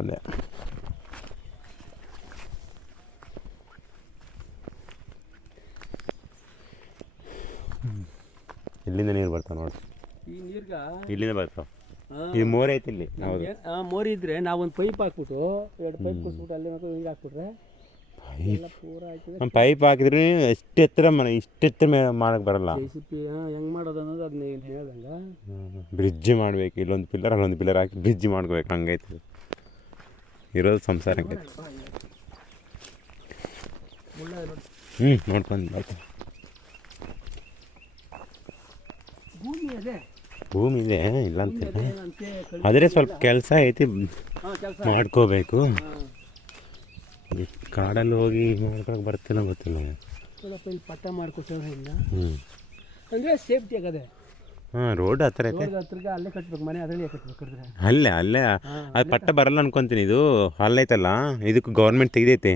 ಅದೇ ಇಲ್ಲಿಂದ ನೀರು ಬರ್ತಾವೆ ನೋಡಿ, ಈ ನೀರ್ಗ ಇಲ್ಲಿಂದ ಬರ್ತಾವೆ. ಇದು ಮೋರಿ ಐತಿ ಇಲ್ಲಿ. ಮೋರಿ ಇದ್ರೆ ನಾವೊಂದು ಪೈಪ್ ಹಾಕ್ಬಿಟ್ಟು 2 ಪೈಪ್ ಕೊಟ್ಬಿಟ್ಟು ಅಲ್ಲಿ ಹಿಂಗೆ ಹಾಕ್ಬಿಟ್ರೆ ಪೈಪ್ ಹಾಕಿದ್ರೆ ಎಷ್ಟು ಎತ್ತರ ಇಷ್ಟು ಎತ್ತರ ಮಾಡಕ್ಕೆ ಬರಲ್ಲ. ಹೆಂಗೆ ಮಾಡೋದು ಅನ್ನೋದು ಅದನ್ನ ಹೇಳ್ದಂಗೆ ಬ್ರಿಡ್ಜ್ ಮಾಡ್ಬೇಕು. ಇಲ್ಲೊಂದು ಪಿಲ್ಲರ್ ಅಲ್ಲೊಂದು ಪಿಲ್ಲರ್ ಹಾಕಿ ಬ್ರಿಡ್ಜ್ ಮಾಡ್ಕೋಬೇಕು. ಹಂಗೈತೆ ಇರೋದು ಸಂಸಾರ. ಹಂಗೈತೆ. ನೋಡ್ಕೊಂಡು ಬರ್ತೀನಿ. ಭೂಮಿ ಇದೆ ಇಲ್ಲ ಅಂತಿಲ್ಲ, ಆದರೆ ಸ್ವಲ್ಪ ಕೆಲಸ ಐತಿ, ಮಾಡ್ಕೋಬೇಕು. ಕಾಡಲ್ಲಿ ಹೋಗಿ ಮಾಡ್ಕೊಳಕ್ಕೆ ಬರ್ತಿಲ್ಲ ಗೊತ್ತಿಲ್ಲ. ಪಟ್ಟ ಮಾಡ್ಕೊತಾರೆ ಅಂದರೆ ಸೇಫ್ಟಿ ಆಗದೆ. ರೋಡ್ ಹತ್ರ ಐತೆ, ಅಲ್ಲೇ ಕಟ್ಬೇಕು, ಮನೆ ಅದರಲ್ಲೇ ಕಟ್ಬೇಕು. ಅಲ್ಲೇ ಅದು ಪಟ್ಟ ಬರಲ್ಲ ಅನ್ಕೊಂತೀನಿ. ಇದು ಅಲ್ಲೈತಲ್ಲ, ಇದಕ್ಕೆ ಗೌರ್ಮೆಂಟ್ ತೆಗ್ದೈತೆ.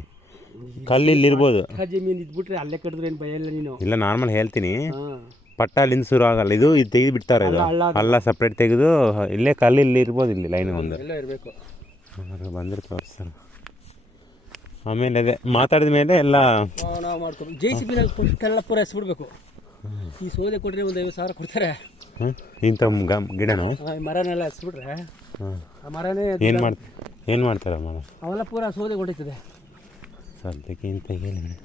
ಕಲ್ಲು ಇಲ್ಲಿ ಇರ್ಬೋದು, ಜಮೀನು ಇದ್ಬಿಟ್ರೆ ಅಲ್ಲೇ ಕಟ್ಟಿದ್ರೆ ಏನು ಭಯ ಇಲ್ಲ. ನೀನು ಇಲ್ಲ ನಾರ್ಮಲ್ ಹೇಳ್ತೀನಿ, ಪಟ್ಟ ಅಲ್ಲಿಂದ ಶುರು ಆಗಲ್ಲ. ಇದು ತೆಗೆದು ಬಿಡ್ತಾರೆ. ಇದು ಅಲ್ಲ ಸಪ್ರೇಟ್ ತೆಗೆದು ಇಲ್ಲೇ ಕಲ್ಲು ಇಲ್ಲಿ ಇರ್ಬೋದು. ಇಲ್ಲಿ ಲೈನ್ ಒಂದು ಇರಬೇಕು. ಬಂದ್ರೆ ತೋರಿಸ್ತಾರೆ. ಆಮೇಲೆ ಅದೇ ಮಾತಾಡಿದ ಮೇಲೆ ಎಲ್ಲ ನಾವು ಮಾಡ್ಕೊಂಡು JCB ಪೂರ ಎಸ್ಬಿಡ್ಬೇಕು. ಈ ಸೋದೆ ಕೊಟ್ಟರೆ ಒಂದು 50,000 ಕೊಡ್ತಾರೆ. ಇಂಥ ಗಿಡನೋ ಮರನೆಲ್ಲ ಎಸ್ಬಿಟ್ರೆ ಆ ಮರನೇ ಏನು ಮಾಡ್ತಾರೆ ಮರ ಅವೆಲ್ಲ ಪೂರ ಸೋದೆ ಕೊಟ್ಟಿರ್ತದೆ. ಸದ್ಯಕ್ಕೆ ಇಂಥ ಏನು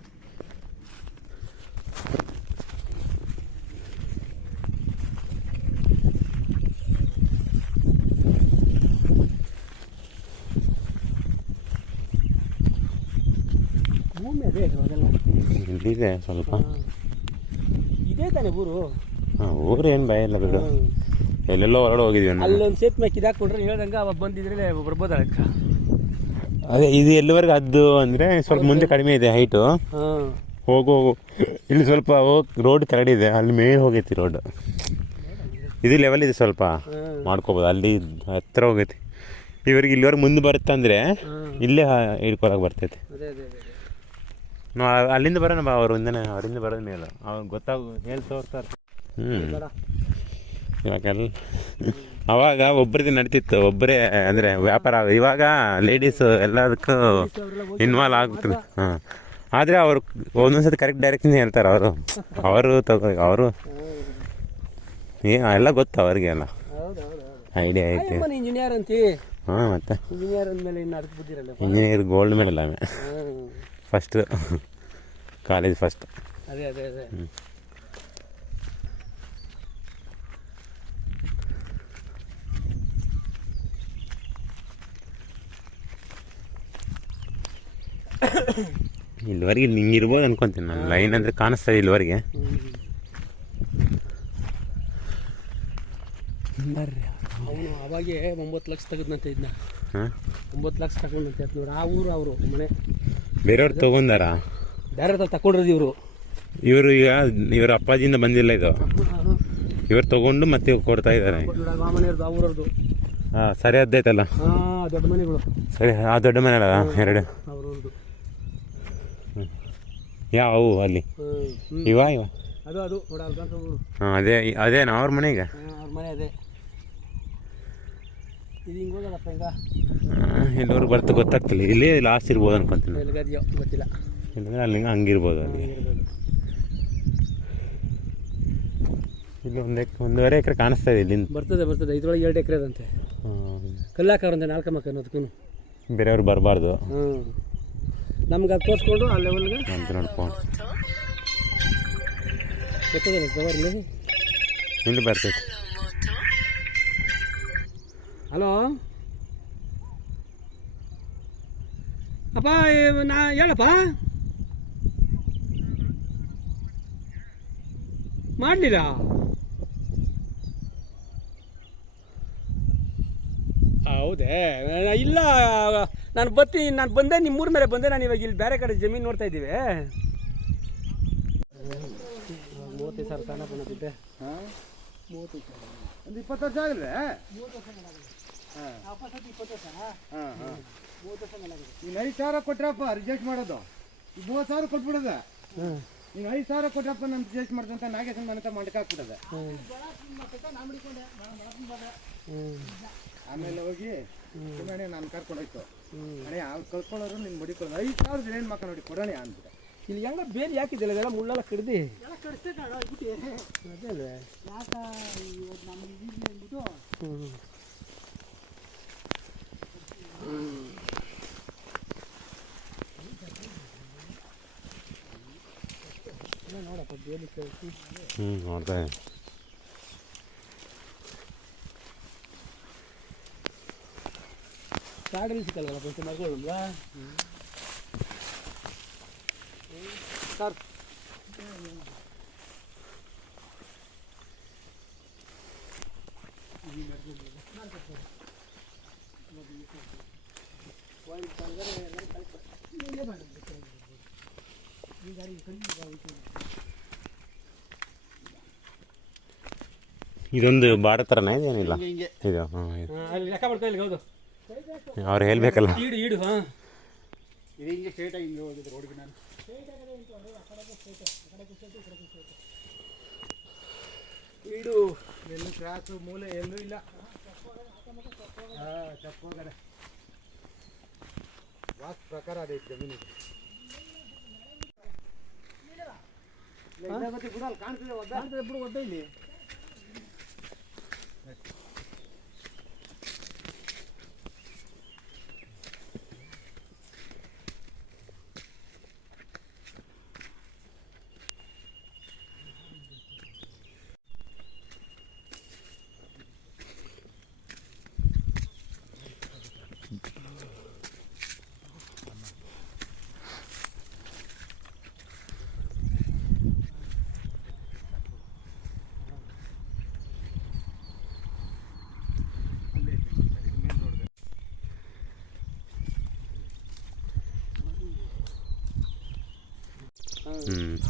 ಭೂಮಿ ಅದೇ ಅದೆಲ್ಲ ಇಲ್ಲಿದೆ ಸ್ವಲ್ಪ. ಇದೇ ತಾನೇ ಊರು. ಊರು ಏನು ಭಯ ಇಲ್ಲ ಬಿಡು. ಎಲ್ಲೆಲ್ಲೋ ಹೊರಗಡೆ ಹೋಗಿದ್ವಿ. ಅಲ್ಲೊಂದು ಸೇತ್ ಮ್ಯಾಕ್ ಇದಾಕೊಂಡ್ರೆ ಹೇಳ್ದಂಗೆ ಅವಾಗ ಬಂದಿದ್ರೆ ಬರ್ಬೋದಲ್ಲ. ಅದೇ ಇದು ಎಲ್ಲಿವರೆಗೆ ಅದು ಅಂದರೆ ಸ್ವಲ್ಪ ಮುಂದೆ ಕಡಿಮೆ ಇದೆ ಹೈಟು. ಹೋಗು ಇಲ್ಲಿ ಸ್ವಲ್ಪ ರೋಡ್ ಕೆಳಗಡೆ ಇದೆ, ಅಲ್ಲಿ ಮೇಲೆ ಹೋಗೈತಿ ರೋಡ್. ಇದು ಲೆವೆಲ್ ಇದೆ, ಸ್ವಲ್ಪ ಮಾಡ್ಕೋಬೋದು. ಅಲ್ಲಿ ಹತ್ತಿರ ಹೋಗೈತಿ. ಇವ್ರಿಗೆ ಇಲ್ಲಿವರೆಗೆ ಮುಂದೆ ಬರುತ್ತೆ ಅಂದರೆ ಇಲ್ಲೇ ಹಿಡ್ಕೊಳಕ್ಕೆ ಬರ್ತೈತೆ. ನಾವು ಅಲ್ಲಿಂದ ಬರೋಣ ಬಾ, ಅವರಿಂದ ಬರೋದ ಮೇಲೆ ಅವ್ರು ಹೇಳಿ ತೋರ್ತಾರೆ. ಇವಾಗೆಲ್ಲ ಅವಾಗ ಒಬ್ಬರದ್ದು ನಡೀತಿತ್ತು, ಒಬ್ಬರೇ ಅಂದರೆ ವ್ಯಾಪಾರ. ಇವಾಗ ಲೇಡೀಸು ಎಲ್ಲದಕ್ಕೂ ಇನ್ವಾಲ್ವ್ ಆಗ್ತಾರೆ. ಆದರೆ ಅವರು ಒಂದೊಂದ್ಸತಿ ಕರೆಕ್ಟ್ ಡೈರೆಕ್ಷನ್ ಹೇಳ್ತಾರೆ. ಅವರು ಎಲ್ಲ ಗೊತ್ತು ಅವ್ರಿಗೆ, ಎಲ್ಲ ಐಡಿಯಾ ಐತೆ. ಇಂಜಿನಿಯರ್ ಅಂತಿ. ಮತ್ತೆ ಇಂಜಿನಿಯರ್ ಅಂದಮೇಲೆ ಇನ್ನು ಅದಕ್ಕೆ ಬುದ್ಧಿರಲ್ಲ. ಇಂಜಿನಿಯರ್ ಗೋಲ್ಡ್ ಮೆಡಲ್ ಅವೇ ಫಸ್ಟ್, ಕಾಲೇಜ್ ಫಸ್ಟ್. ಅದೇ ಇಲ್ಲಿವರೆಗೆ ಹಿಂಗಿರ್ಬೋದು ಅನ್ಕೊತೀನಿ ನಾನು. ಲೈನ್ ಅಂದರೆ ಕಾಣಿಸ್ತದೆ ಇಲ್ಲಿವರೆಗೆ. ಅವನು ಅವಾಗೆ 9 ಲಕ್ಷ ತೆಗೆದ್ನಂತೆ. ಇದನ್ನ 9 ಲಕ್ಷ ತಗೊಂಡಂತೆ ನೋಡಿ. ಆ ಊರು ಅವರು ಮನೆ ಬೇರೆಯವ್ರು ತೊಗೊಂಡಾರ, ಬೇರೆ ತಗೊಂಡ್ರದು ಇವರು ಈಗ ಇವರ ಅಪ್ಪಾಜಿಯಿಂದ ಬಂದಿಲ್ಲ ಇದು. ಇವರು ತೊಗೊಂಡು ಮತ್ತೆ ಕೊಡ್ತಾ ಇದ್ದಾರೆ. ಮನೆಯವ್ರದ್ದು, ಆ ಊರವ್ರದ್ದು. ಸರಿ ಅದ್ದೈತಲ್ಲ, ದೊಡ್ಡ ಮನೆಗಳು. ಸರಿ, ಆ ದೊಡ್ಡ ಮನೆ ಅಲ್ಲ 2. ಯಾವ ಅಲ್ಲಿ ಇವ ಅದು ಅದೇನಾ ಅವ್ರ ಮನೆ? ಈಗ ಅವ್ರ ಮನೆ ಅದೇ. ಇದು ಹಿಂಗೆ ಹೋಗಲ್ಲಪ್ಪ. ಇಲ್ಲಿವರೆಗೆ ಬರ್ತಾ ಗೊತ್ತಾಗ್ತಿಲ್ಲ. ಇಲ್ಲಿ ಲಾಸ್ಟ್ ಇರ್ಬೋದು ಅನ್ಕೊಂತೀನಿ. ಗೊತ್ತಿಲ್ಲ. ಇಲ್ಲಾಂದ್ರೆ ಅಲ್ಲಿ ಹಂಗಿರ್ಬೋದು. ಅಲ್ಲಿ ಇಲ್ಲಿ 1.5 ಎಕರೆ ಕಾಣಿಸ್ತಾ ಇದೆ. ಇಲ್ಲಿಂದ ಬರ್ತದೆ. ಇದ್ರೊಳಗೆ 2 ಎಕರೆ ಅದಂತೆ. ಕಲ್ಲಾಕವ್ರಂತೆ 4 ಮಕ್ಕ ಅನ್ನೋದಕ್ಕೂ. ಬೇರೆಯವ್ರು ಬರಬಾರ್ದು. ನಮ್ಗೆ ಅದು ತೋರಿಸ್ಕೊಂಡು ಆ ಲೆವೆಲ್ಗೆ ಅಂತ ನೋಡ್ಕೊಂಡು ಗೊತ್ತದಲ್ಲ ಸವರ್ಲಿ ಇಲ್ಲಿ ಬರ್ತೈತೆ. ಹಲೋ ಅಪ್ಪ, ನಾ ಹೇಳಪ್ಪ ಮಾಡಲಿಲ್ಲ. ಹೌದೇ? ಇಲ್ಲ, ನಾನು ಬಂದೆ ನಿಮ್ಮೂರ ಮೇಲೆ ಬಂದೆ. ನಾನು ಇವಾಗ ಇಲ್ಲಿ ಬೇರೆ ಕಡೆ ಜಮೀನು ನೋಡ್ತಾ ಇದ್ದೀವಿ. 35,000 ತಾಣ ಬಂದಿದ್ದೆ. 35,000 ಒಂದು 20 ವರ್ಷ ಆಗಿಲ್ವೇ? 20 ವರ್ಷ. ಈಗ 5,000 ಕೊಟ್ರಪ್ಪ ರಿಜೆಕ್ಟ್ ಮಾಡೋದು. ಈಗ 30,000 ಕೊಟ್ಬಿಡೋದ. ಈಗ 5,000 ಕೊಟ್ರಪ್ಪ ನಾನು ರಿಜೆಕ್ಟ್ ಮಾಡ್ದಂತ ನಾಗೇಶನ್ ಮನೆ ಮಂಡಕ ಹಾಕ್ಬಿಡೋದ. ಆಮೇಲೆ ಹೋಗಿ ಅಣೆ ನಾನು ಕರ್ಕೊಂಡೋಯ್ತು ಅಣೆ ಅವ್ರು ಕಳ್ಕೊಳ್ಳೋರು ನಿನ್ನ ಮಡಿಕೊಳ್ಳೋದು 5,000 ಏನು ಮಕ್ಕ ನೋಡಿ ಕೊಡೋಣ ಅಂದ್ಬಿಟ್ಟೆ. ಇಲ್ಲಿ ಎಲ್ಲ ಬೇಲಿ ಹಾಕಿದ್ದಿಲ್ಲ ಇದೆಲ್ಲ ಮುಳ್ಳೆಲ್ಲ ಕಡ್ದು ಅದೇ ಅಲ್ವೇ ನೋಡಪ್ಪ ಬೇಲಿ ಕಳಿಸಿ ನೋಡ್ತಾ ಕಾಡಲ್ಲಿ ಸಿಕ್ಕಲ್ವಲ್ಲ ಪೈಸೆ ಮಾಡ್ಕೊಳ್ಳಲ್ವಾ ಸರ್ ಇದೊಂದು ಬಾಡ ಥರನೇ ಇದೇನಿಲ್ಲ ಇದು ಅಲ್ಲಿ ಲೆಕ್ಕ ಮಾಡ್ಕೊ ಇಲ್ಲಿ ಹೌದು ಅವ್ರು ಹೇಳ್ಬೇಕಲ್ಲ. ಈಡು ಈಡು ಹಾಂ ಇದು ಹಿಂಗೆ ಸ್ಟ್ರೇಟಾಗಿ ಹಿಂಗೆ ಹೋಗಿದ್ದು ರೋಡ್ಗೆ ನಾನು ಈಡು ಎಲ್ಲೂ ಕ್ರಾಸು ಮೂಲೆ ಎಲ್ಲೂ ಇಲ್ಲ. ಹಾಂ ತಪ್ಪೋಗಡೆ ವಾಸ್ತು ಪ್ರಕಾರ ಅದೇ ಜಮೀನಿಗೆ ಕಾಣ್ತಿದೆ ಬಿಡು ಒದ್ದ ಇಲ್ಲಿ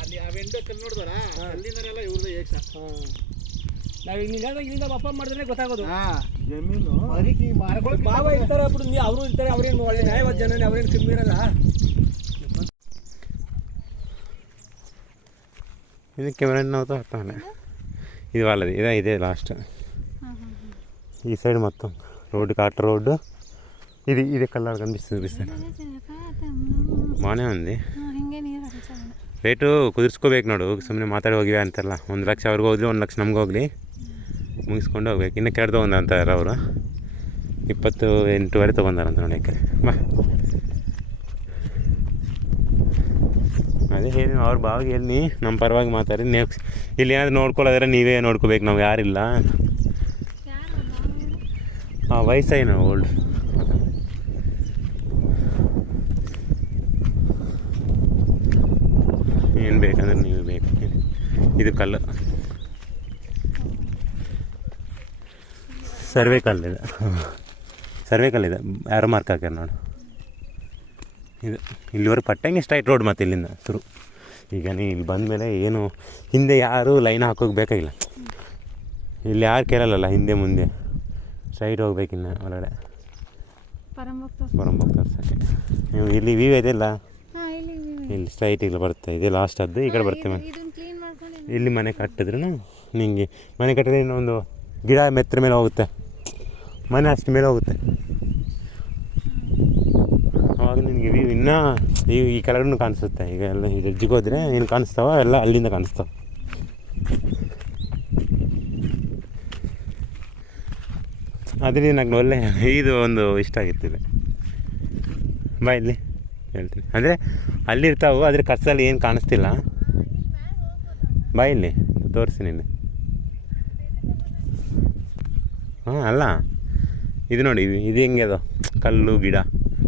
ಅಲ್ಲಿ ಆ ವೆಂಡ ಕಲ್ಲು ನೋಡಿದಾರ ಅಲ್ಲಿಂದನೆಲ್ಲ ಇವ್ರದ್ದು ಏಕ್ಸ. ನಾವೀಗ ನೀನು ಇಲ್ಲಿಂದ ವಾಪ ಮಾಡಿದ್ರೆ ಗೊತ್ತಾಗೋದು ಜಮೀನು ಅದಕ್ಕೆ ಭಾವ ಇರ್ತಾರೆ ಬಿಡು ನೀವು ಅವರು ಇರ್ತಾರೆ ಅವ್ರೇನು ಒಳ್ಳೆ ನ್ಯಾಯವಾದ ಜನನೇ ಅವ್ರೇನು ಕಮ್ಮಿ ಇರಲ್ಲ. ఇది కెమెరా అవుతా వస్తాను ఇది వాళ్ళది ఇదే లాస్ట్ ఈ సైడ్ మొత్తం రోడ్డు కాట రోడ్డు ఇది కలర్ కనిపిస్తుంది బాగానే ఉంది. ರೇಟು ಕುದಿರ್ಸ್ಕೋಬೇಕು ನೋಡು ಸುಮ್ಮನೆ ಮಾತಾಡಿ ಹೋಗಿವೆ ಅಂತೆಲ್ಲ 1 ಲಕ್ಷ ಅವ್ರಿಗೆ ಹೋಗ್ಲಿ 1 ಲಕ್ಷ ನಮ್ಗೆ ಹೋಗ್ಲಿ ಮುಗಿಸ್ಕೊಂಡು ಹೋಗ್ಬೇಕು. ಇನ್ನೂ ಕೆಡ್ದು ಅಂತಾರೆ ಅವರು 28,000 ತೊಗೊಂಡಾರಂತ ನೋಡಿ ಯಾಕೆ ಬಾ ಅದೇ ಹೇಳಿ ಅವ್ರ ಬಾವಾಗಿ ಹೇಳಿ ನಮ್ಮ ಪರವಾಗಿ ಮಾತಾಡಿ ನೆಕ್ಸ್ಟ್ ಇಲ್ಲಿ ಏನಾದ್ರು ನೋಡ್ಕೊಳ್ಳೋದ್ರೆ ನೀವೇ ನೋಡ್ಕೋಬೇಕು, ನಾವು ಯಾರಿಲ್ಲ. ಹಾಂ ವಯಸ್ಸಾಗಿ ಓಲ್ಡ್ ಏನು ಬೇಕಂದ್ರೆ ನೀವು ಬೇಕು. ಇದು ಕಲ್ಲು ಸರ್ವೆ ಕಲ್ಲಿದೆ, ಸರ್ವೆ ಕಲ್ಲಿದೆ ಯಾರೋ ಮಾರ್ಕ್ ಹಾಕ್ಯಾರ ನೋಡು. ಇದು ಇಲ್ಲಿವರೆಗೆ ಪಟ್ಟಂಗೆ ಸ್ಟ್ರೈಟ್ ರೋಡ್ ಮತ್ತು ಇಲ್ಲಿಂದ ಶುರು. ಈಗ ನೀ ಇಲ್ಲಿ ಬಂದಮೇಲೆ ಏನು ಹಿಂದೆ ಯಾರೂ ಲೈನ್ ಹಾಕೋಕೆ ಬೇಕಾಗಿಲ್ಲ, ಇಲ್ಲಿ ಯಾರು ಕೇಳಲ್ಲ ಹಿಂದೆ ಮುಂದೆ ಸ್ಟ್ರೈಟ್ ಹೋಗ್ಬೇಕಿನ್ನ ಒಳಗಡೆ ಪರಂಭಕ್ತ ತೋರ್ಸೋಕ್ಕೆ. ನೀವು ಇಲ್ಲಿ ವ್ಯೂ ಇದೆಲ್ಲ ಇಲ್ಲಿ ಸ್ಟ್ರೈಟ್ ಇಲ್ಲ ಬರುತ್ತೆ, ಇದೆ ಲಾಸ್ಟ್ ಅದು ಈ ಕಡೆ ಬರುತ್ತೆ. ಇಲ್ಲಿ ಮನೆ ಕಟ್ಟಿದ್ರು ನಿಂಗೆ ಮನೆ ಕಟ್ಟಿದ್ರೆ ಇನ್ನೊಂದು ಗಿಡ ಮೆತ್ತರ ಮೇಲೆ ಹೋಗುತ್ತೆ, ಮನೆ ಅಷ್ಟು ಮೇಲೆ ಹೋಗುತ್ತೆ. ಆವಾಗ ನಿನಗೆ ವ್ಯೂ ಇನ್ನೂ ಈ ಕೆಳಗಡೆ ಕಾಣಿಸುತ್ತೆ. ಈಗ ಎಲ್ಲ ಈಗ ಎಡ್ಜಿಗೆ ಹೋದರೆ ಏನು ಕಾಣಿಸ್ತಾವ ಎಲ್ಲ ಅಲ್ಲಿಂದ ಕಾಣಿಸ್ತಾವೆ. ಅದರಿಂದ ನಂಗೆ ಒಳ್ಳೆ ಇದು ಒಂದು ಇಷ್ಟ ಆಗಿತ್ತಿದೆ. ಬಾ ಇಲ್ಲಿ ಹೇಳ್ತೀನಿ ಅಂದರೆ ಅಲ್ಲಿರ್ತಾವೆ, ಆದರೆ ಕಟ್ಸಲ್ಲಿ ಏನು ಕಾಣಿಸ್ತಿಲ್ಲ. ಬಾ ಇಲ್ಲಿ ತೋರಿಸಿ ನೀನು. ಹಾಂ ಅಲ್ಲ ಇದು ನೋಡಿ, ಇದು ಹೆಂಗೆ ಅದು ಕಲ್ಲು ಗಿಡ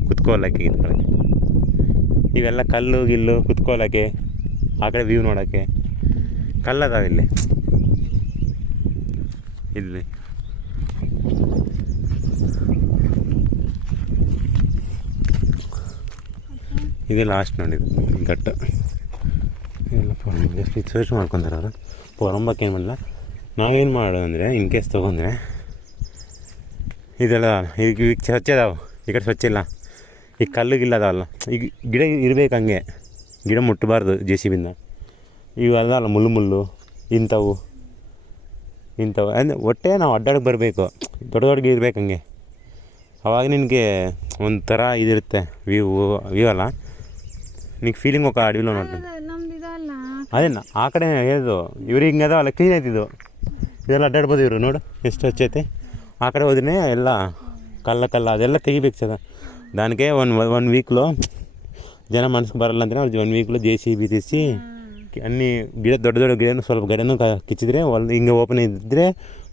ಕುತ್ಕೊಳ್ಳೋಕ್ಕೆ ಇದ್ಕೊಳ್ಳೋಕ್ಕೆ, ಇವೆಲ್ಲ ಕಲ್ಲು ಗಿಲ್ಲು ಕುತ್ಕೊಳ್ಳೋಕ್ಕೆ, ಆ ಕಡೆ ವ್ಯೂ ನೋಡೋಕ್ಕೆ ಕಲ್ಲದಾವೆ ಇಲ್ಲಿ. ಇಲ್ಲಿ ಇದು ಲಾಸ್ಟ್ ನೋಡಿದ್ದು ಘಟ್ಟ ಎಲ್ಲ ಜಸ್ಟ್ ಇದು ಸರ್ಚ್ ಮಾಡ್ಕೊತಾರೆ ಅವರು. ಪೊರಂಬಕ್ಕೆ ಏನು ಮಾಡಲ್ಲ, ನಾವೇನು ಮಾಡೋದಂದರೆ ಇನ್ ಕೇಸ್ ತೊಗೊಂಡ್ರೆ ಇದೆಲ್ಲ ಈಗ ಸ್ವಚ್ಛ ಅದಾವೆ, ಈ ಕಡೆ ಸ್ವಚ್ಛ ಇಲ್ಲ, ಈಗ ಕಲ್ಲುಗಿಲ್ಲ ಅದಾವಲ್ಲ, ಈಗ ಗಿಡ ಇರಬೇಕು ಹಂಗೆ, ಗಿಡ ಮುಟ್ಟಬಾರ್ದು JCB-ಇಂದ. ಇವೆಲ್ಲ ಮುಳ್ಳು ಇಂಥವು ಅಂದರೆ ಒಟ್ಟೆ ನಾವು ಅಡ್ಡಾಡಕ್ಕೆ ಬರಬೇಕು, ದೊಡ್ಡ ಇರ್ಬೇಕು ಹಂಗೆ. ಅವಾಗ ನಿನಗೆ ಒಂಥರ ಇದಿರುತ್ತೆ ವ್ಯೂ ಅಲ್ಲ, ನಿನಗೆ ಫೀಲಿಂಗ್ ಹೋಗ ಅಡವಿలో ನೋಡಿ. ನಮ್ದು ಇದಲ್ಲ ಅದೇ ಆ ಕಡೆ ಹೇಳಿದ್ದು ಇವ್ರಿಗೆ ಹಿಂಗೆ ಅದಾವಲ್ಲ ಕ್ಲೀನ್ ಆಯ್ತಿದ್ದು, ಇದೆಲ್ಲ ಅಡ್ಡಾಡ್ಬೋದು ಇವರು ನೋಡು ಎಷ್ಟು ಹಚ್ಚೈತೆ. ಆ ಕಡೆ ಹೋದ್ರೆ ಎಲ್ಲ ಕಲ್ಲ ಅದೆಲ್ಲ ತೆಗಿಬೇಕು ಸದ. దానికే వన్ వీక్లో ಜನ ಮನ್ಸಿಗೆ ಬರಲ್ಲ ಅಂದರೆ 1 ವೀಕ್లో JCB తీసి ಅన్ని ಗಿಡ ದೊಡ್ಡ ಗಿಡನೂ ಸ್ವಲ್ಪ ಗಿಡನೂ ಕಿಚ್ಚಿದ್ರೆ ಹಿಂಗೆ ಓಪನ್ ಇದ್ದರೆ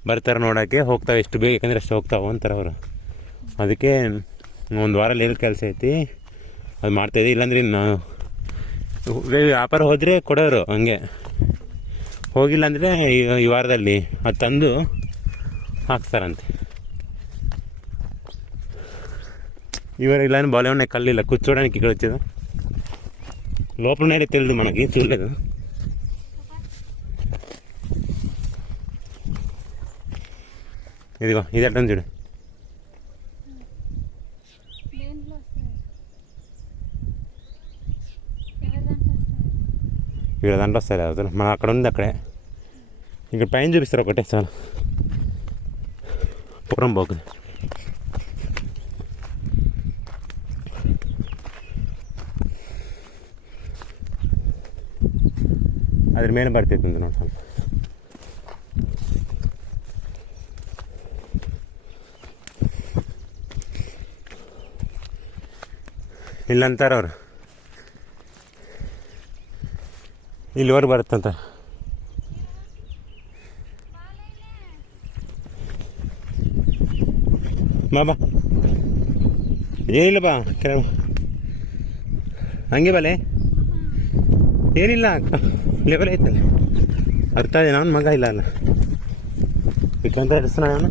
ಬರ್ತಾರೆ ನೋಡೋಕ್ಕೆ, ಹೋಗ್ತಾವೆ ಎಷ್ಟು ಬೇಗ ಯಾಕಂದರೆ ಅಷ್ಟು ಹೋಗ್ತಾವೆ ಅಂತಾರೆ ಅವರು. ಅದಕ್ಕೆ 1 ವಾರ ಲೇಬರ್ ಕೆಲಸ ಐತಿ, ಅದು ಮಾಡ್ತಾಯಿದ್ದೆ. ಇಲ್ಲಾಂದ್ರೆ ಇನ್ನು ವ್ಯಾಪಾರ ಹೋದರೆ ಕೊಡೋರು ಹಂಗೆ, ಹೋಗಿಲ್ಲ ಅಂದರೆ ಈ ವಾರದಲ್ಲಿ ಅದು ತಂದು ಹಾಕ್ತಾರಂತೆ. ఇవరు ఇలా బాగానే ఉన్నాయి, కళ్ళు ఇలా కూర్చోడానికి ఇక్కడ వచ్చేది లోపల ఉన్నాయో తెలియదు మనకి, చూడలేదు. ఇదిగో ఇది అడ్డం చూడు, ఇక్కడ దాంట్లో వస్తాయి అవుతుంది. మనం అక్కడ ఉంది అక్కడే, ఇక్కడ పైన చూపిస్తారు ఒకటే చాలా పురం పోకుది. ಅದ್ರ ಮೇಲೆ ಬರ್ತೈತೆ ಅಂತ ನೋಡಿ ಸ್ವಲ್ಪ. ಇಲ್ಲಂತಾರೆ ಅವರು, ಇಲ್ಲಿವರೆಗೆ ಬರುತ್ತಂತ. ಬಾ ಏನಿಲ್ಲ ಬಾ ಕೆಳಗೆ ಹಂಗೆ ಬಲೆ ಏನಿಲ್ಲ, ಲೆವೆಲ್ ಐತಲ್ಲ ಅರ್ಥ ಇದೆ. ನಾನು ಮಗ ಇಲ್ಲ ಅಲ್ಲ ಇಟ್ಲಂತ ಹಿಡಿಸ್ತಾನ ಅವನು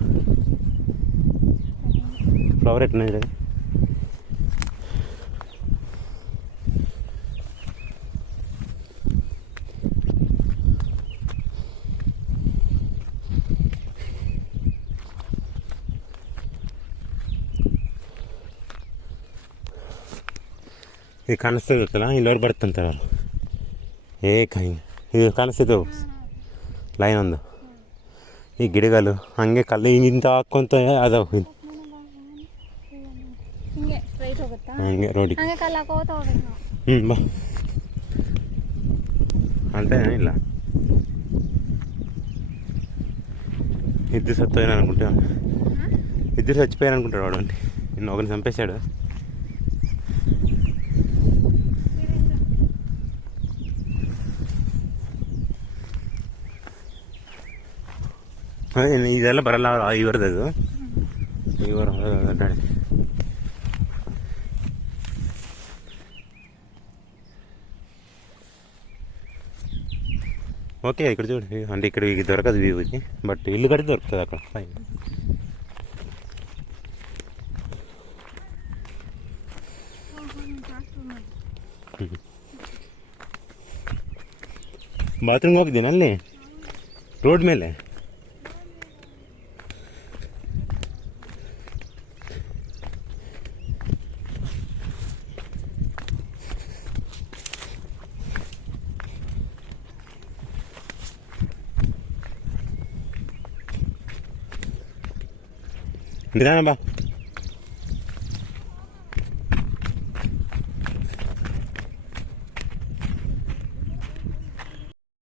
ಫ್ಲವರ್ ಇಟ್ಟು ಇದೆ. ಇದು ಕಾಣಿಸ್ತದತ್ತಲ್ಲ, ಇಲ್ಲವ್ರು ಬರ್ತಂತಾರೆ ಅವರು. ಇದು ಕಾಣಿಸ್ತಿದ್ದು ಲೈನ್ ಒಂದು, ಈ ಗಿಡಗಳು ಹಂಗೆ ಕಲ್ಲು ಹಿಂಗಿಂತ ಹಾಕ್ಕೊಂತ ಅದಾವ ಹಂಗೆ ರೋಡಿಗೆ. ಬಾ ಅಂತ ಏನಿಲ್ಲ, ఇద్దరు సత్తుపోయాను అనుకుంటా, ఇద్దరు చచ్చిపోయారు అనుకుంటాడు వాడు. అంటే నిన్న ఒకరిని చంపేశాడు. ಅದೇ ಇದೆಲ್ಲ ಬರಲ್ಲ ಇವರದ್ದು, ಇವರು ಅಡ್ಡಾಡಿ. ఓకే ఇక్కడ చూడు, అంటే ఇక్కడ దొరకదు వ్యూ ఇది, బట్ ఇల్లు కడితే దొరుకుతుంది అక్కడ పైన. ಬಾತ್ರೂಮ್ಗೆ ಹೋಗಿದ್ದೀನಿ ಅಲ್ಲಿ ರೋಡ್ ಮೇಲೆ. ನಿಧಾನ ಬಾ.